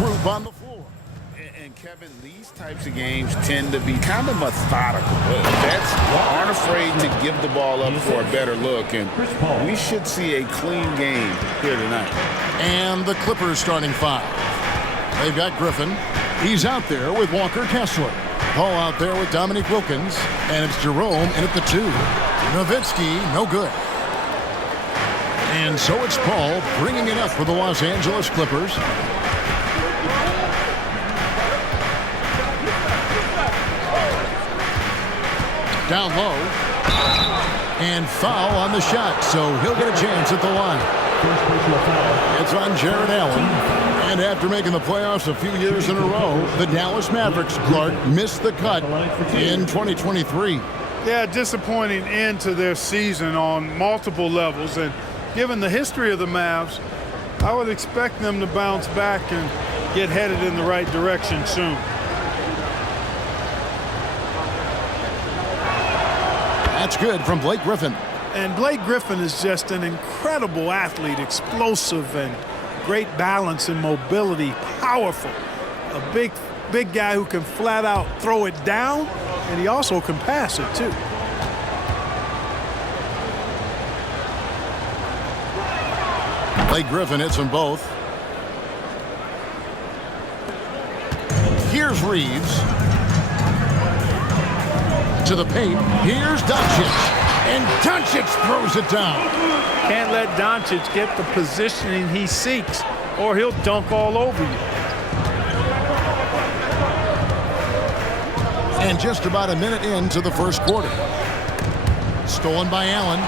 group on the floor. And Kevin, these types of games tend to be kind of methodical. Vets aren't afraid to give the ball up for a better look, and we should see a clean game here tonight. And the Clippers starting five. They've got Griffin. He's out there with Walker Kessler. Paul out there with Domique Wilkins. And it's Jerome in at the 2. Nowitzki, no good. And so it's Paul bringing it up for the Los Angeles Clippers. Down low. And foul on the shot, so he'll get a chance at the line. It's on Jared Allen. And after making the playoffs a few years in a row, the Dallas Mavericks, Clark, missed the cut in 2023. Yeah, disappointing end to their season on multiple levels. And given the history of the Mavs, I would expect them to bounce back and get headed in the right direction soon. That's good from Blake Griffin. And Blake Griffin is just an incredible athlete, explosive and great balance and mobility, powerful. A big guy who can flat out throw it down, and he also can pass it too. Blake Griffin hits them both. Here's Reeves. To the paint. Here's Doncic. And Doncic throws it down. Can't let Doncic get the positioning he seeks, or he'll dunk all over you. And just about a minute into the first quarter. Stolen by Allen.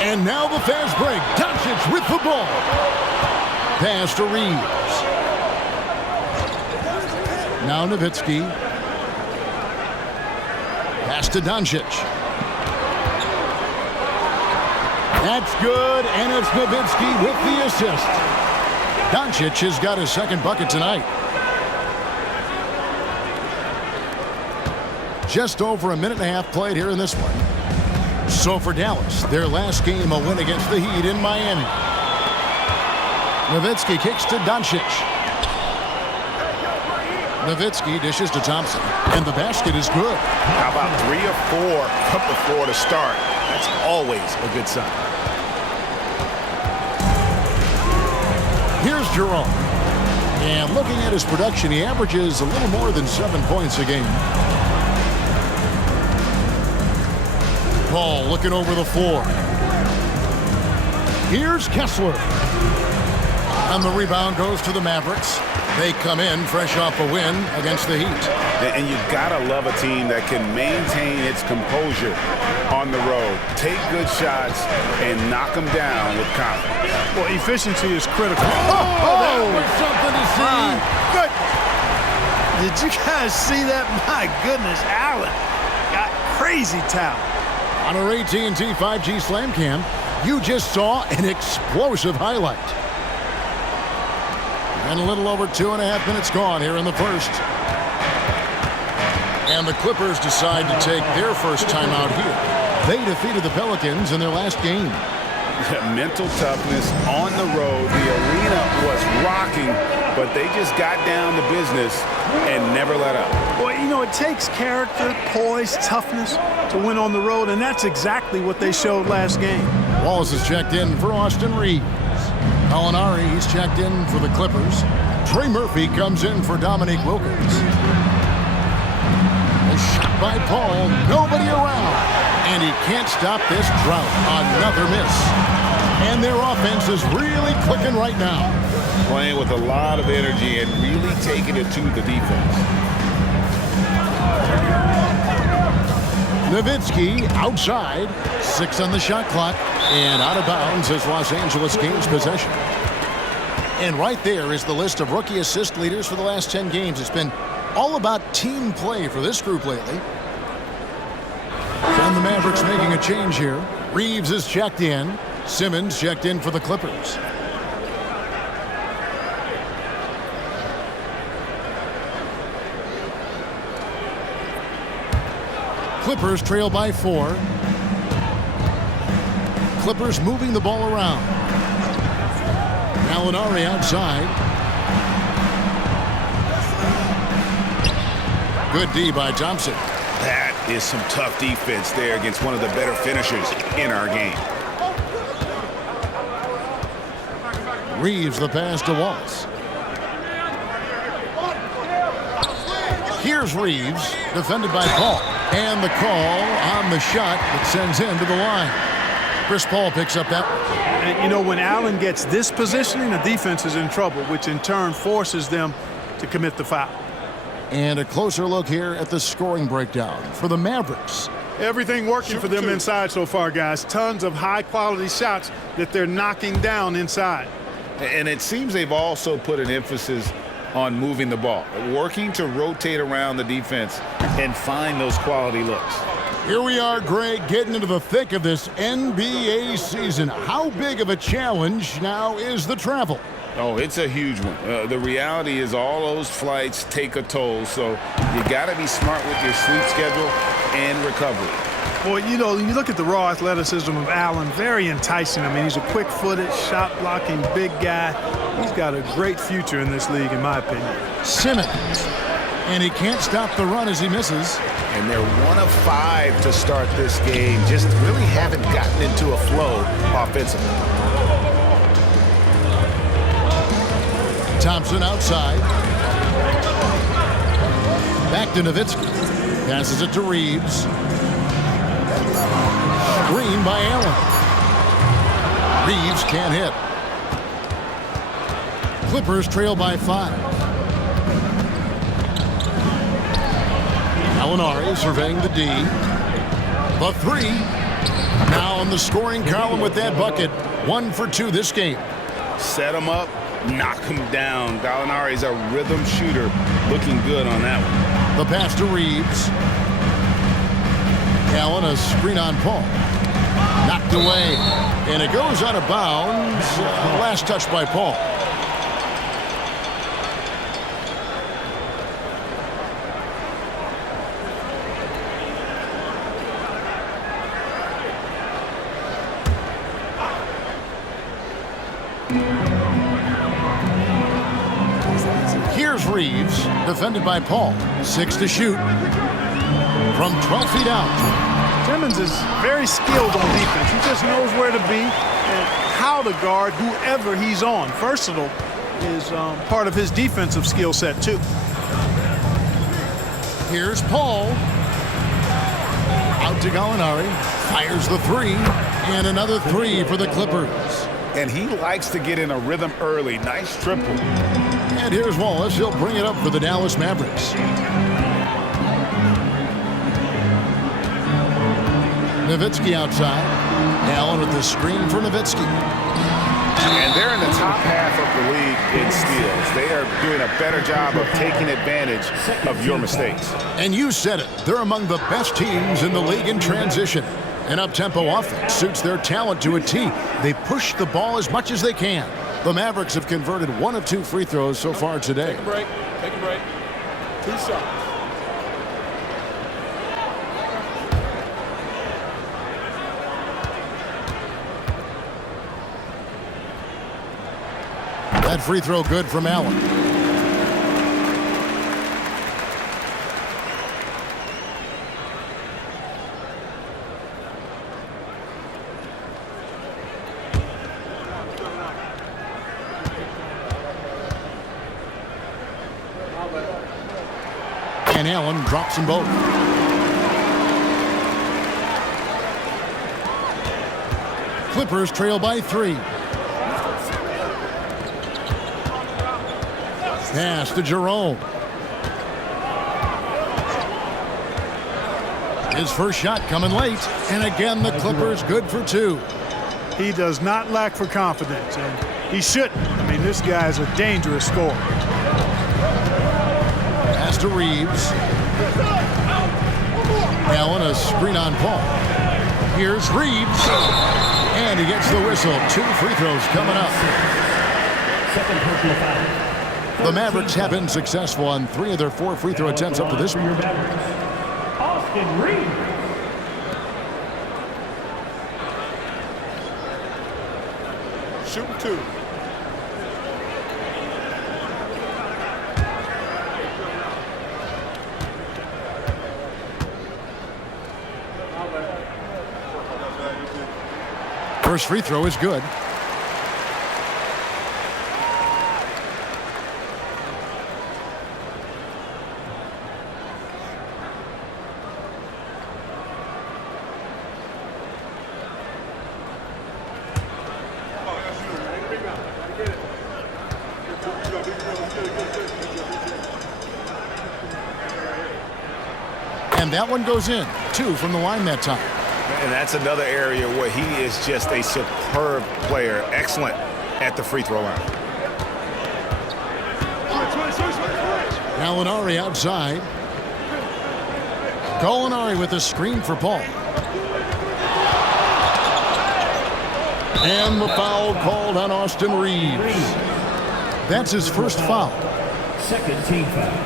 And now the fast break. Doncic with the ball. Pass to Reeves. Now Nowitzki. Pass to Doncic. That's good, and it's Nowitzki with the assist. Doncic has got his second bucket tonight. Just over a minute and a half played here in this one. So for Dallas, their last game a win against the Heat in Miami. Nowitzki kicks to Doncic. Nowitzki dishes to Thompson, and the basket is good. How about 3 or 4 up the floor to start? That's always a good sign. Here's Jerome. And looking at his production, he averages a little more than 7 points a game. Paul looking over the floor. Here's Kessler. And the rebound goes to the Mavericks. They come in fresh off a win against the Heat. And you've got to love a team that can maintain its composure on the road, take good shots, and knock them down with confidence. Well, efficiency is critical. That was something to see. Good. Did you guys see that? My goodness, Allen got crazy talent. On our AT&T 5G Slam Cam, you just saw an explosive highlight. And a little over 2.5 minutes gone here in the first. And the Clippers decide to take their first timeout here. They defeated the Pelicans in their last game. Mental toughness on the road. The arena was rocking, but they just got down to business and never let up. Well, you know, it takes character, poise, toughness to win on the road, and that's exactly what they showed last game. Wallace is checked in for Austin Reeves. Molinari, he's checked in for the Clippers. Trey Murphy comes in for Domique Wilkins. A shot by Paul, nobody around. And he can't stop this drought. Another miss. And their offense is really clicking right now. Playing with a lot of energy and really taking it to the defense. Nowitzki outside. 6 on the shot clock. And out of bounds as Los Angeles gains possession. And right there is the list of rookie assist leaders for the last 10 games. It's been all about team play for this group lately. And the Mavericks making a change here. Reeves is checked in. Simmons checked in for the Clippers. Clippers trail by 4. Clippers moving the ball around. Molinari outside. Good D by Thompson. That is some tough defense there against one of the better finishers in our game. Reeves the pass to Wallace. Here's Reeves, defended by Paul. And the call on the shot that sends him to the line. Chris Paul picks up that. And, you know, when Allen gets this positioning, the defense is in trouble, which in turn forces them to commit the foul. And a closer look here at the scoring breakdown for the Mavericks. Everything working for them inside so far, guys. Tons of high-quality shots that they're knocking down inside. And it seems they've also put an emphasis on moving the ball, working to rotate around the defense and find those quality looks. Here we are, Greg, getting into the thick of this NBA season. How big of a challenge now is the travel? Oh, it's a huge one. The reality is all those flights take a toll, so you got to be smart with your sleep schedule and recovery. Well, you know, you look at the raw athleticism of Allen, very enticing. I mean, he's a quick-footed, shot-blocking big guy. He's got a great future in this league, in my opinion. Simmons. And he can't stop the run as he misses. And they're 1 of 5 to start this game. Just really haven't gotten into a flow offensively. Thompson outside. Back to Nowitzki. Passes it to Reeves. Screen by Allen. Reeves can't hit. Clippers trail by 5. Gallinari surveying the D. The 3. Now in the scoring column with that bucket. 1 for 2 this game. Set him up, knock him down. Gallinari's a rhythm shooter. Looking good on that one. The pass to Reeves. Allen, a screen on Paul. Knocked away. And it goes out of bounds. Last touch by Paul. Here's Reeves, defended by Paul. 6 to shoot. From 12 feet out. Simmons is very skilled on defense. He just knows where to be and how to guard whoever he's on. Versatile is part of his defensive skill set, too. Here's Paul. Out to Gallinari. Fires the 3. And another 3 for the Clippers. And he likes to get in a rhythm early. Nice triple. And here's Wallace. He'll bring it up for the Dallas Mavericks. Nowitzki outside. Allen with the screen for Nowitzki. And they're in the top half of the league in steals. They are doing a better job of taking advantage of your mistakes. And you said it. They're among the best teams in the league in transition. An up-tempo offense suits their talent to a T. They push the ball as much as they can. The Mavericks have converted 1 of 2 free throws so far today. Take a break. Take a break. 2 shots. That free throw good from Allen. And Allen drops them both. Clippers trail by 3. Pass to Jerome. His first shot coming late. And again, the Clippers good for 2. He does not lack for confidence, and he shouldn't. I mean, this guy is a dangerous scorer. Pass to Reeves. Allen, a screen on Paul. Here's Reeves. And he gets the whistle. 2 free throws coming up. Second personal foul. The Mavericks have been successful on 3 of their 4 free throw attempts up to this point. Austin Reeves. Shoot 2. First free throw is good. And that one goes in. 2 from the line that time. And that's another area where he is just a superb player. Excellent at the free throw line. Gallinari outside. Gallinari with a screen for Paul. And the foul called on Austin Reeves. That's his first foul. Second team foul.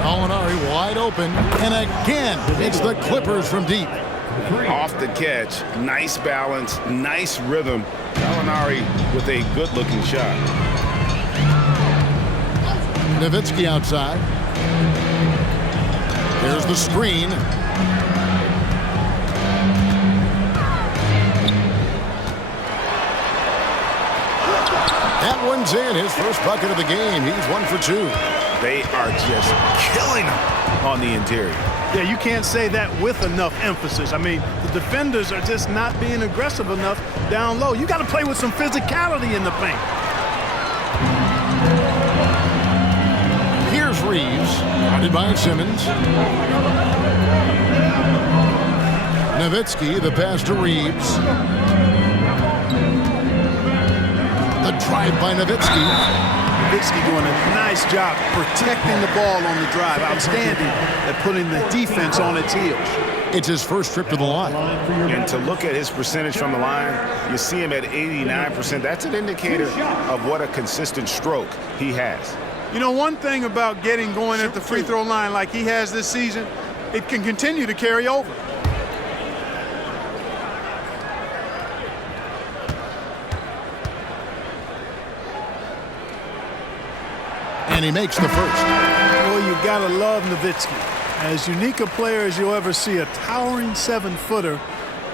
Gallinari wide open, and again, it's the Clippers from deep. Off the catch, nice balance, nice rhythm. Gallinari with a good-looking shot. Nowitzki outside. There's the screen. That one's in. His first bucket of the game. He's 1 for 2. They are just killing him on the interior. Yeah, you can't say that with enough emphasis. I mean, the defenders are just not being aggressive enough down low. You got to play with some physicality in the paint. Here's Reeves, guarded by Simmons. Nowitzki, the pass to Reeves. The drive by Nowitzki. Nowitzki doing a nice job protecting the ball on the drive. Outstanding at putting the defense on its heels. It's his first trip to the line. And to look at his percentage from the line, you see him at 89%. That's an indicator of what a consistent stroke he has. You know, one thing about getting going at the free throw line like he has this season, it can continue to carry over. And he makes the first. Well, you gotta love Nowitzki. As unique a player as you'll ever see, a towering 7-footer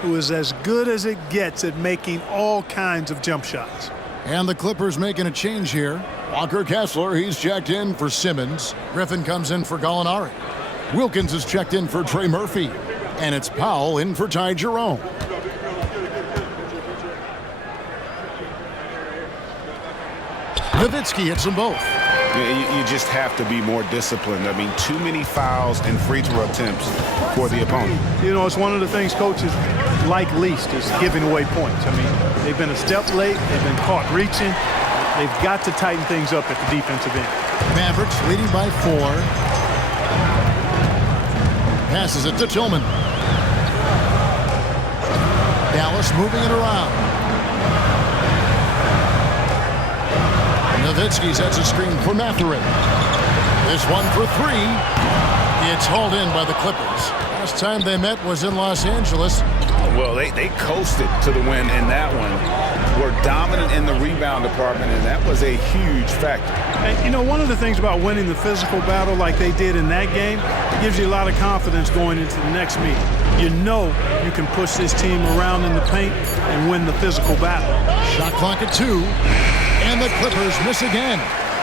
who is as good as it gets at making all kinds of jump shots. And the Clippers making a change here. Walker Kessler, he's checked in for Simmons. Griffin comes in for Gallinari. Wilkins is checked in for Trey Murphy. And it's Powell in for Ty Jerome. Nowitzki hits them both. You just have to be more disciplined. I mean, too many fouls and free throw attempts for the opponent. You know, it's one of the things coaches like least is giving away points. I mean, they've been a step late. They've been caught reaching. They've got to tighten things up at the defensive end. Mavericks leading by 4. Passes it to Tillman. Dallas moving it around. Nowitzki sets a screen for Mathurin. This one for 3. It's hauled in by the Clippers. Last time they met was in Los Angeles. Well, they coasted to the win in that one. Were dominant in the rebound department, and that was a huge factor. And, you know, one of the things about winning the physical battle like they did in that game, it gives you a lot of confidence going into the next meeting. You know you can push this team around in the paint and win the physical battle. Shot clock at 2. And the Clippers miss again.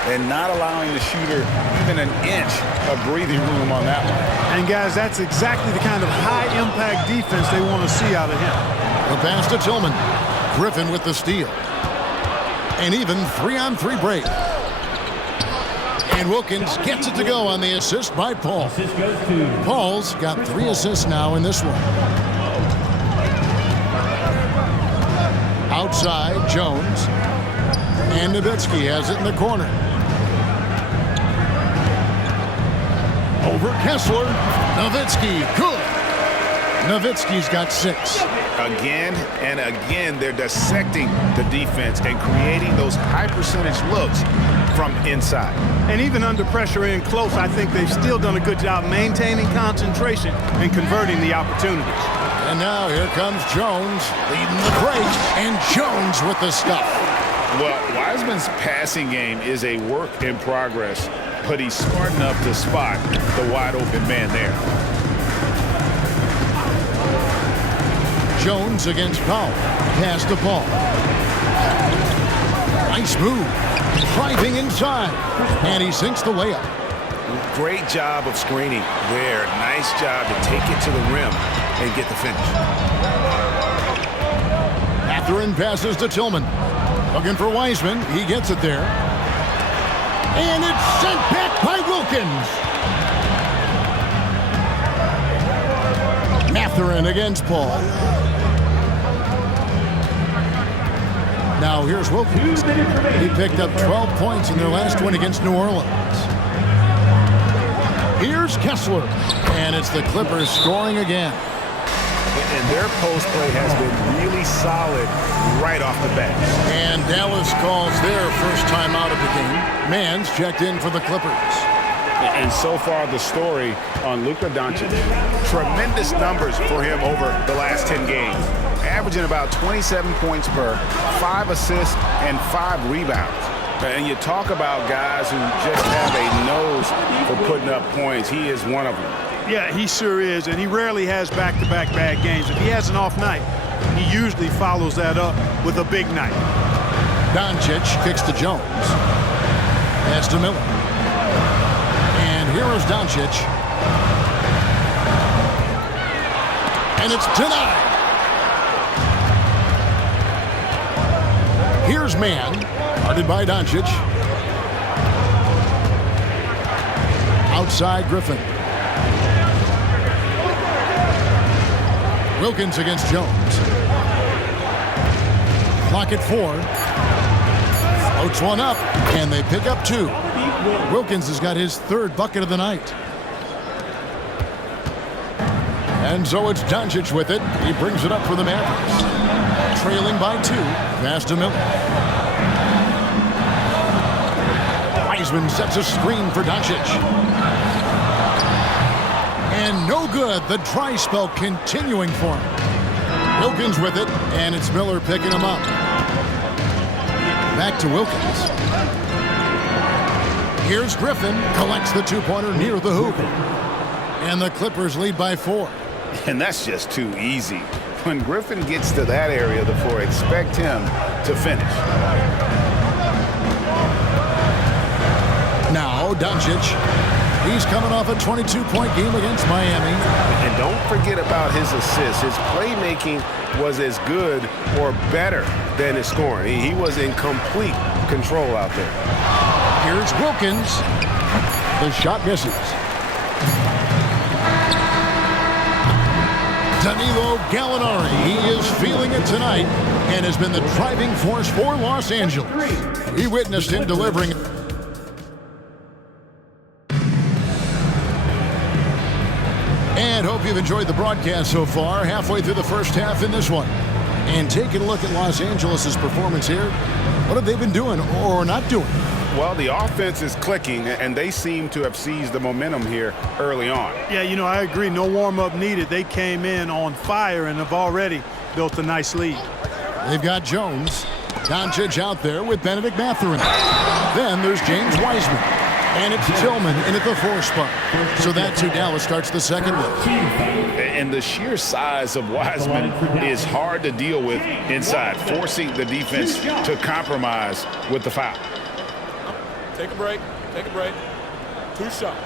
And not allowing the shooter even an inch of breathing room on that one. And, guys, that's exactly the kind of high-impact defense they want to see out of him. The pass to Tillman. Griffin with the steal. And even 3-on-3 break. And Wilkins gets it to go on the assist by Paul. Paul's got 3 assists now in this one. Outside, Jones. And Nowitzki has it in the corner. Over Kessler. Nowitzki, good. Nowitzki's got 6. Again and again, they're dissecting the defense and creating those high percentage looks from inside. And even under pressure in close, I think they've still done a good job maintaining concentration and converting the opportunities. And now here comes Jones leading the break, and Jones with the stuff. Well, Wiseman's passing game is a work in progress, but he's smart enough to spot the wide open man there. Jones against Powell. Pass to Paul. Nice move. Driving inside. And he sinks the layup. Great job of screening there. Nice job to take it to the rim and get the finish. Mathurin passes to Tillman. Looking for Wiseman. He gets it there. And it's sent back by Wilkins. Mathurin against Paul. Now here's Wilkins. He picked up 12 points in their last win against New Orleans. Here's Kessler. And it's the Clippers scoring again. And their post play has been really solid right off the bat. And Dallas calls their first time out of the game. Mann's checked in for the Clippers. And so far the story on Luka Doncic, tremendous numbers for him over the last 10 games. Averaging about 27 points per, 5 assists, and 5 rebounds. And you talk about guys who just have a nose for putting up points. He is one of them. Yeah, he sure is, and he rarely has back-to-back bad games. If he has an off night, he usually follows that up with a big night. Doncic kicks to Jones. Pass to Miller. And here is Doncic. And it's denied. Here's Mann, guarded by Doncic. Outside Griffin. Wilkins against Jones. Clock at 4. Floats one up, and they pick up 2. Wilkins has got his 3rd bucket of the night. And so it's Doncic with it. He brings it up for the Mavericks. Trailing by 2. Pass to Miller. Wiseman sets a screen for Doncic. And no good. The dry spell continuing for him. Wilkins with it, and it's Miller picking him up. Back to Wilkins. Here's Griffin. Collects the 2-pointer near the hoop. And the Clippers lead by 4. And that's just too easy. When Griffin gets to that area of the floor, expect him to finish. Now Doncic. He's coming off a 22-point game against Miami. And don't forget about his assists. His playmaking was as good or better than his scoring. He was in complete control out there. Here's Wilkins. The shot misses. Danilo Gallinari. He is feeling it tonight and has been the driving force for Los Angeles. We witnessed him delivering. And hope you've enjoyed the broadcast so far. Halfway through the first half in this one. And taking a look at Los Angeles' performance here. What have they been doing or not doing? Well, the offense is clicking, and they seem to have seized the momentum here early on. Yeah, you know, I agree. No warm-up needed. They came in on fire and have already built a nice lead. They've got Jones. Doncic out there with Benedict Mathurin. Then there's James Wiseman. And it's Tillman in at the 4 spot. So that's who Dallas starts the second with. And the sheer size of Wiseman is hard to deal with inside, forcing the defense to compromise with the foul. Take a break. Take a break. 2 shots.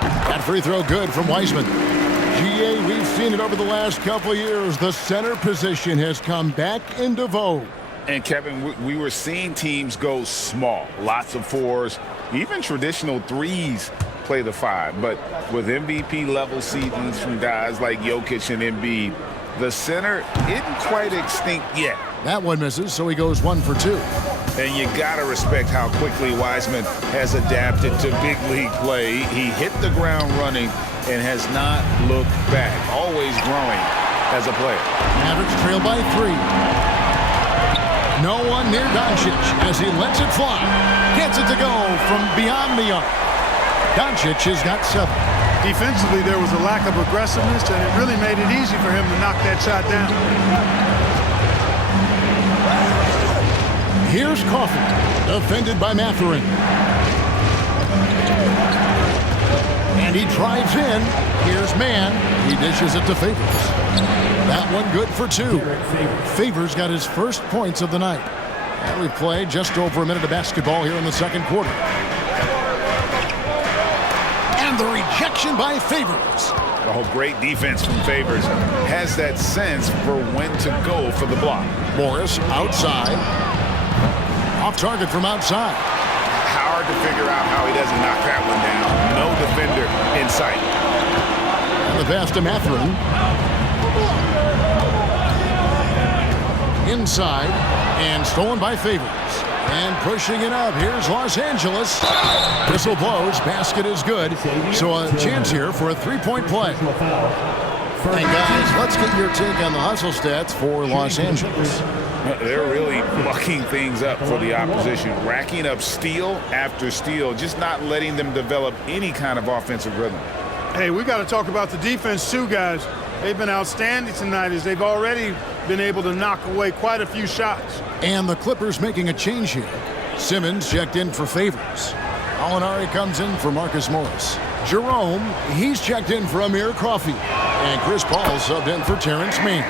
That free throw good from Wiseman. GA, we've seen it over the last couple of years. The center position has come back into vogue. And Kevin, we were seeing teams go small, lots of 4s, even traditional 3s play the 5. But with MVP level seasons from guys like Jokic and Embiid, the center isn't quite extinct yet. That one misses, so he goes 1 for 2. And you gotta respect how quickly Wiseman has adapted to big league play. He hit the ground running and has not looked back, always growing as a player. Mavericks trail by 3. No one near Doncic as he lets it fly. Gets it to go from beyond the arc. Doncic has got 7. Defensively, there was a lack of aggressiveness, and it really made it easy for him to knock that shot down. Here's Coffey, defended by Mathurin. And he drives in. Here's Mann. He dishes it to Favors. That one good for 2. Favors got his first points of the night. And we played just over a minute of basketball here in the second quarter. And the rejection by Favors. Oh, great defense from Favors. Has that sense for when to go for the block. Morris outside. Off target from outside. Hard to figure out how he doesn't knock that one down. No defender in sight. And the pass to Mathurin. Inside and stolen by Favors. And pushing it up. Here's Los Angeles. Whistle blows. Basket is good. So a chance here for a 3-point play. And guys, let's get your take on the hustle stats for Los Angeles. They're really mucking things up for the opposition, racking up steal after steal, just not letting them develop any kind of offensive rhythm. Hey, we got to talk about the defense too, guys. They've been outstanding tonight as they've already been able to knock away quite a few shots. And the Clippers making a change here. Simmons checked in for Favors. Alinari comes in for Marcus Morris. Jerome, he's checked in for Amir Coffey. And Chris Paul subbed in for Terrence Mann.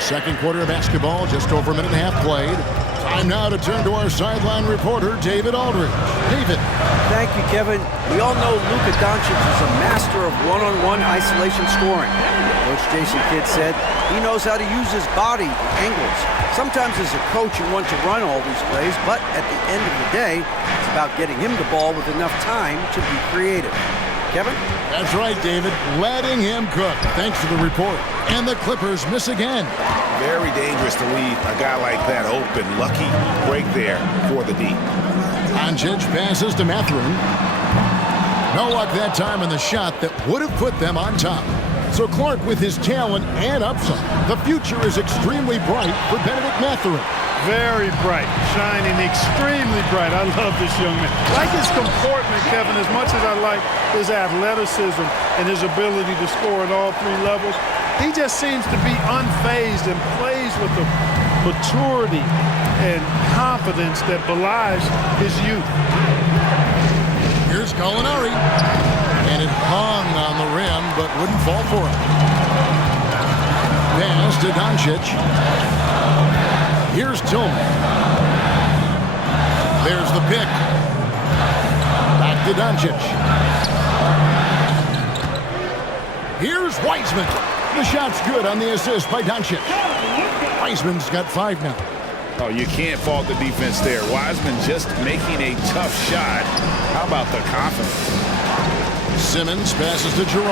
Second quarter of basketball, just over a minute and a half played. Time now to turn to our sideline reporter, David Aldridge. David. Thank you, Kevin. We all know Luka Doncic is a master of one-on-one isolation scoring. Coach Jason Kidd said he knows how to use his body, angles. Sometimes as a coach you want to run all these plays, but at the end of the day, it's about getting him the ball with enough time to be creative. Kevin? That's right, David. Letting him cook. Thanks for the report. And the Clippers miss again. Very dangerous to leave a guy like that open. Lucky break there for the D. Doncic passes to Mathurin. No luck that time on the shot that would have put them on top. So Clark with his talent and upside. The future is extremely bright for Benedict Mathurin. Very bright, shining extremely bright. I love this young man. Like his comportment, Kevin, as much as I like his athleticism and his ability to score at all 3 levels, he just seems to be unfazed and plays with the maturity and confidence that belies his youth. Here's Gallinari. And it hung on the rim, but wouldn't fall for him. Pass to Doncic. Here's Tillman. There's the pick. Back to Doncic. Here's Wiseman. The shot's good on the assist by Doncic. Wiseman's got 5 now. Oh, you can't fault the defense there. Wiseman just making a tough shot. How about the confidence? Simmons passes to Jerome.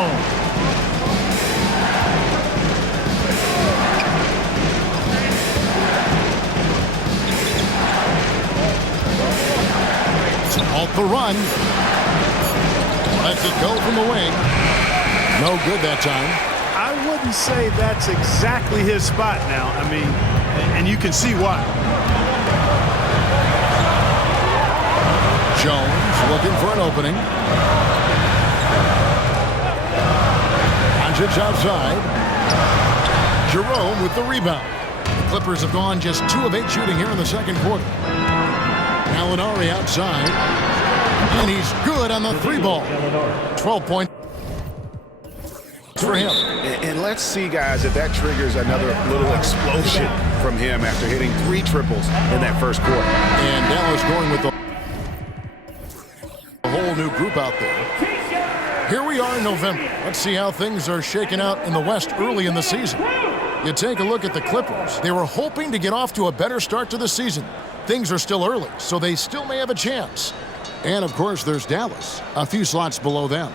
To halt the run. Lets it go from the wing. No good that time. I wouldn't say that's exactly his spot now. I mean, and you can see why. Jones looking for an opening. Doncic outside. Jerome with the rebound. The Clippers have gone just 2 of 8 shooting here in the second quarter. Alinari outside. And he's good on the 3-ball. 12 points for him. And let's see, guys, if that triggers another little explosion from him after hitting 3 triples in that first quarter. And Dallas going with a whole new group out there. Here we are in November. Let's see how things are shaking out in the West early in the season. You take a look at the Clippers. They were hoping to get off to a better start to the season. Things are still early, so they still may have a chance. And, of course, there's Dallas, a few slots below them.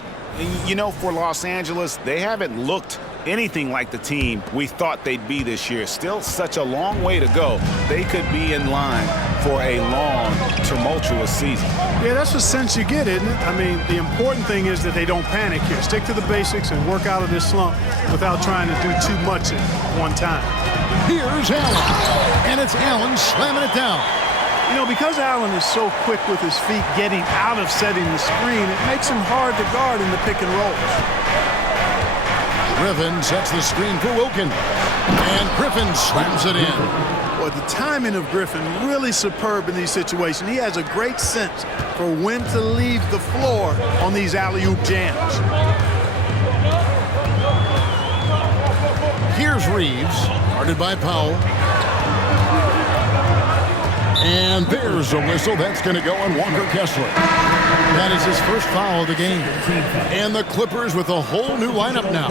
You know, for Los Angeles, they haven't looked anything like the team we thought they'd be this year. Still such a long way to go. They could be in line for a long, tumultuous season. Yeah, that's the sense you get, isn't it? I mean, the important thing is that they don't panic here. Stick to the basics and work out of this slump without trying to do too much at one time. Here's Allen. And it's Allen slamming it down. You know, because Allen is so quick with his feet getting out of setting the screen, it makes him hard to guard in the pick and rolls. Griffin sets the screen for Wilkins. And Griffin slams it in. Well, the timing of Griffin really superb in these situations. He has a great sense for when to leave the floor on these alley-oop jams. Here's Reeves, guarded by Powell. And there's a whistle. That's going to go on Walker Kessler. That is his first foul of the game. And the Clippers with a whole new lineup now.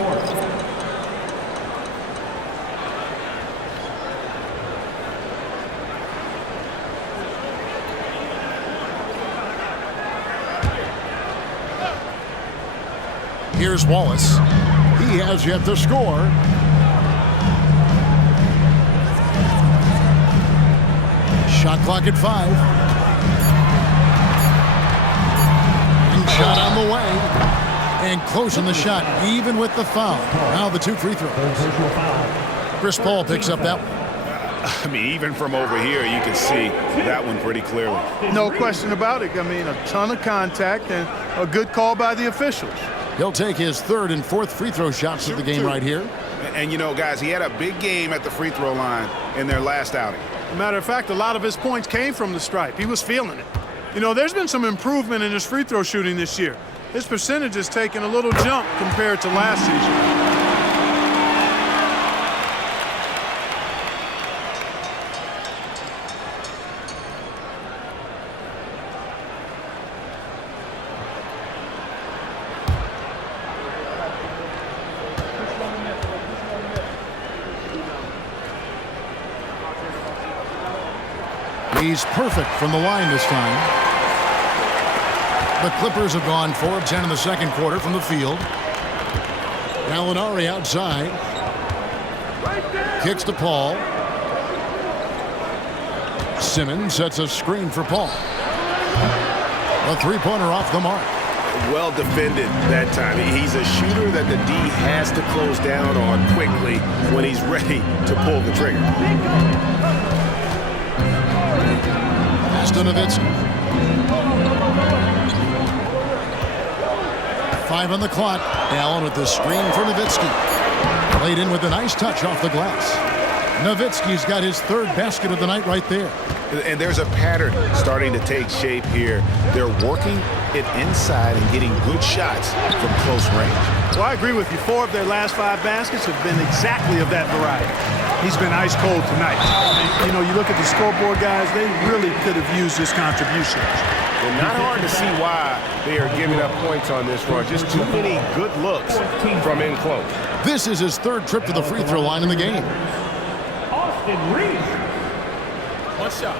Here's Wallace. He has yet to score. Shot clock at 5. And shot on the way. And close on the shot, even with the foul. Now the 2 free throws. Chris Paul picks up that one. I mean, even from over here, you can see that one pretty clearly. No question about it. I mean, a ton of contact and a good call by the officials. He'll take his 3rd and 4th free throw shots of the game right here. And, you know, guys, he had a big game at the free throw line in their last outing. As a matter of fact, a lot of his points came from the stripe. He was feeling it. You know, there's been some improvement in his free throw shooting this year. His percentage has taken a little jump compared to last season. He's perfect from the line this time. The Clippers have gone 4 of 10 in the second quarter from the field. Gallinari outside. Kicks to Paul. Simmons sets a screen for Paul. A three-pointer off the mark. Well defended that time. He's a shooter that the D has to close down on quickly when he's ready to pull the trigger. Nowitzki. 5 on the clock. Allen with the screen for Nowitzki. Played in with a nice touch off the glass. Nowitzki's got his 3rd basket of the night right there. And there's a pattern starting to take shape here. They're working it inside and getting good shots from close range. Well, I agree with you. 4 of their last 5 baskets have been exactly of that variety. He's been ice cold tonight. And, you know, you look at the scoreboard, guys, they really could have used his contributions. Well, not hard to see why they are giving up points on this run. Just too many good looks from in close. This is his 3rd trip to the free throw line in the game. Austin Reeves. 1 shot.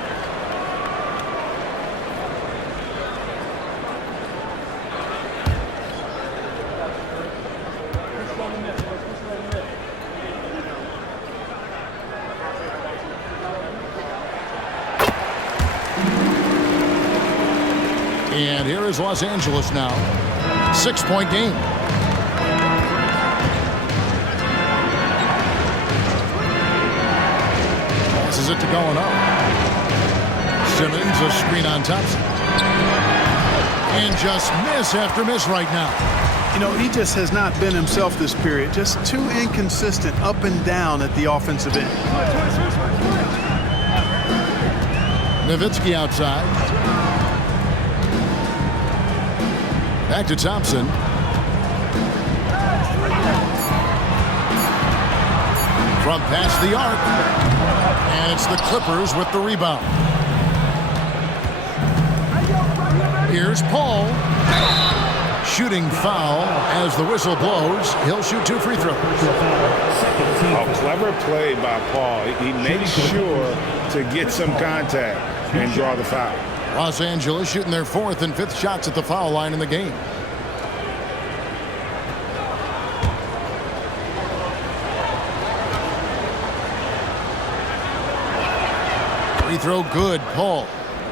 And here is Los Angeles now. 6-point game. Passes it to Gallinari. Simmons, a screen on Thompson. And just miss after miss right now. You know, he just has not been himself this period. Just too inconsistent up and down at the offensive end. Nowitzki outside. Back to Thompson. From past the arc. And it's the Clippers with the rebound. Here's Paul. Shooting foul as the whistle blows. He'll shoot 2 free throws. A clever play by Paul. He makes sure to get some contact and draw the foul. Los Angeles shooting their 4th and 5th shots at the foul line in the game. Free throw good, Paul.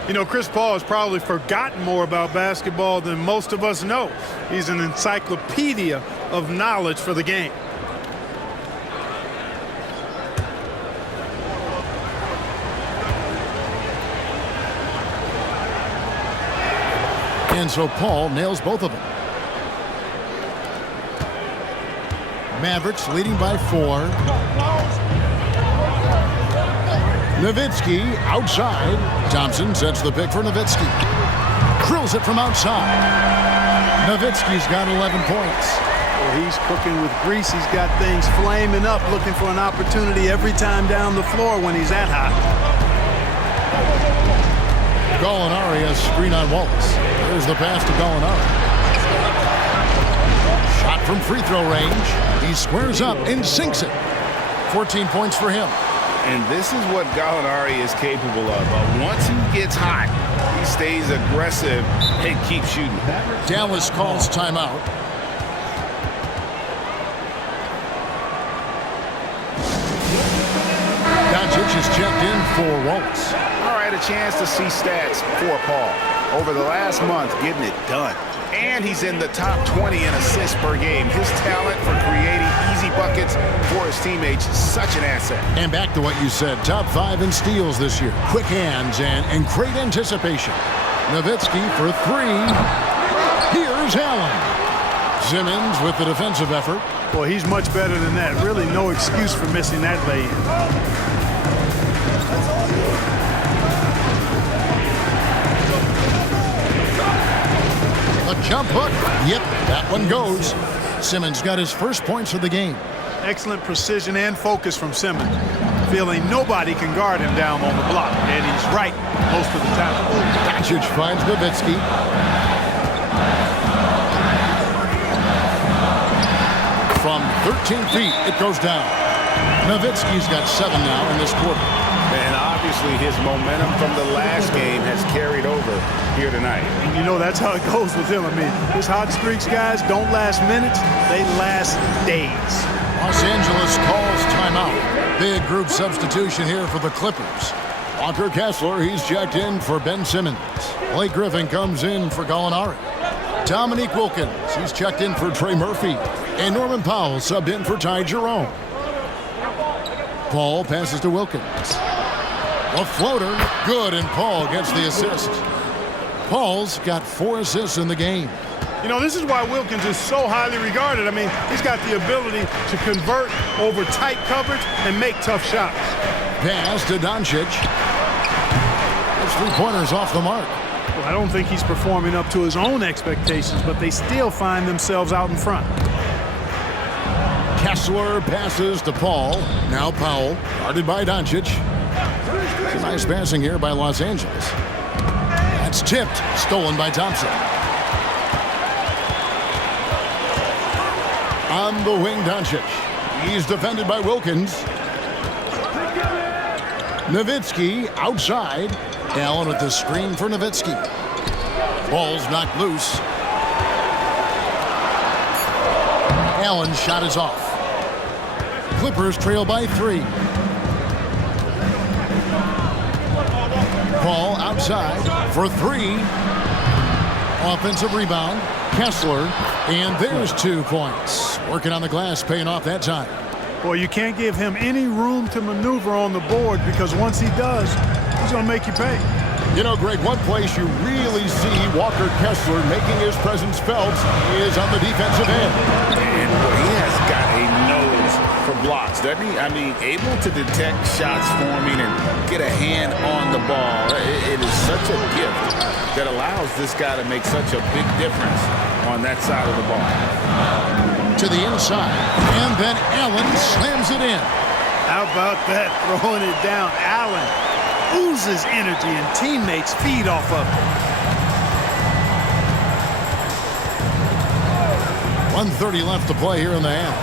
You know, Chris Paul has probably forgotten more about basketball than most of us know. He's an encyclopedia of knowledge for the game. And so Paul nails both of them. Mavericks leading by 4. Nowitzki outside. Thompson sets the pick for Nowitzki. Drills it from outside. Nowitzki's got 11 points. Well, he's cooking with grease. He's got things flaming up, looking for an opportunity every time down the floor when he's that hot. Gallinari has screen on Wallace. There's the pass to Gallinari. Shot from free throw range. He squares up and sinks it. 14 points for him. And this is what Gallinari is capable of. Once he gets hot, he stays aggressive and keeps shooting. Dallas calls timeout. Doncic is checked in for Wallace. All right, a chance to see stats for Paul. Over the last month, getting it done. And he's in the top 20 in assists per game. His talent for creating easy buckets for his teammates is such an asset. And back to what you said, top 5 in steals this year. Quick hands and great anticipation. Nowitzki for 3. Here's Allen. Simmons with the defensive effort. Boy, he's much better than that. Really no excuse for missing that lay-in. A jump hook. Yep, that one goes. Simmons got his first points of the game. Excellent precision and focus from Simmons. Feeling nobody can guard him down on the block, and he's right most of the time. Doncic finds Nowitzki. From 13 feet, it goes down. Nowitzki's got 7 now in this quarter. And obviously his momentum from the last game has carried over here tonight. You know, that's how it goes with him. I mean, his hot streaks, guys, don't last minutes. They last days. Los Angeles calls timeout. Big group substitution here for the Clippers. Walker Kessler, he's checked in for Ben Simmons. Blake Griffin comes in for Gallinari. Domique Wilkins, he's checked in for Trey Murphy. And Norman Powell subbed in for Ty Jerome. Paul passes to Wilkins. A floater, good, and Paul gets the assist. Paul's got 4 assists in the game. You know, this is why Wilkins is so highly regarded. I mean, he's got the ability to convert over tight coverage and make tough shots. Pass to Doncic. His 3-pointers off the mark. Well, I don't think he's performing up to his own expectations, but they still find themselves out in front. Kessler passes to Paul. Now Powell, guarded by Doncic. Nice passing here by Los Angeles. That's tipped, stolen by Thompson. On the wing, Doncic. He's defended by Wilkins. Nowitzki outside. Allen with the screen for Nowitzki. Ball's knocked loose. Allen's shot is off. Clippers trail by 3. Paul outside for 3. Offensive rebound. Kessler. And there's 2 points. Working on the glass, paying off that time. Boy, you can't give him any room to maneuver on the board because once he does, he's going to make you pay. You know, Greg, one place you really see Walker Kessler making his presence felt is on the defensive end. And he has got a nose for blocks, doesn't he? I mean, able to detect shots forming and get a hand on the ball. It is such a gift that allows this guy to make such a big difference on that side of the ball. To the inside, and then Allen slams it in. How about that, throwing it down? Allen oozes energy and teammates feed off of it. 1:30 left to play here in the half.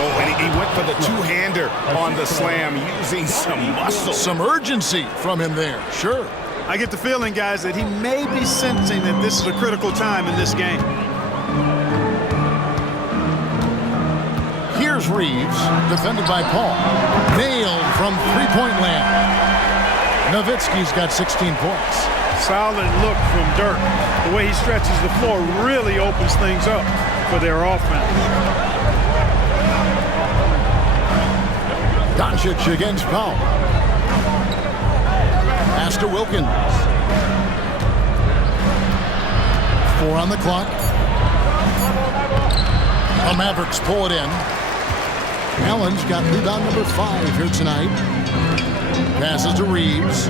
Oh, and he went for the two-hander on the slam using some muscle. Some urgency from him there, sure. I get the feeling, guys, that he may be sensing that this is a critical time in this game. Here's Reeves, defended by Paul. Nailed from three-point land. Nowitzki's got 16 points. Solid look from Dirk. The way he stretches the floor really opens things up for their offense. Doncic against Powell. Pass to Wilkins. 4 on the clock. The Mavericks pull it in. Allen's got rebound number 5 here tonight. Passes to Reeves.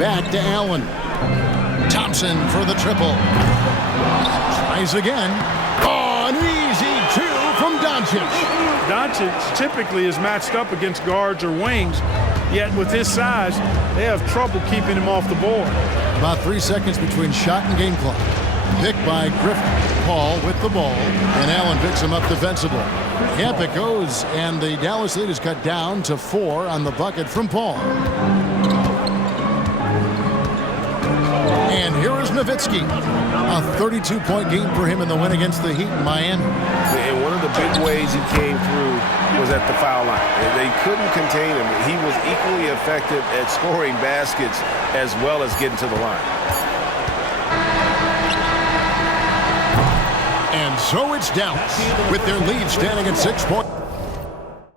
Back to Allen. Thompson for the triple. Tries again. Oh, an easy 2 from Doncic. Doncic typically is matched up against guards or wings, yet with his size, they have trouble keeping him off the board. About 3 seconds between shot and game clock. Picked by Griffin. Paul with the ball, and Allen picks him up defensively. Yep, it goes, and the Dallas lead is cut down to 4 on the bucket from Paul. And here is Nowitzki. A 32-point game for him in the win against the Heat in Miami. And one of the big ways he came through was at the foul line. They couldn't contain him. He was equally effective at scoring baskets as well as getting to the line. And so it's Dallas with their lead standing at 6 points.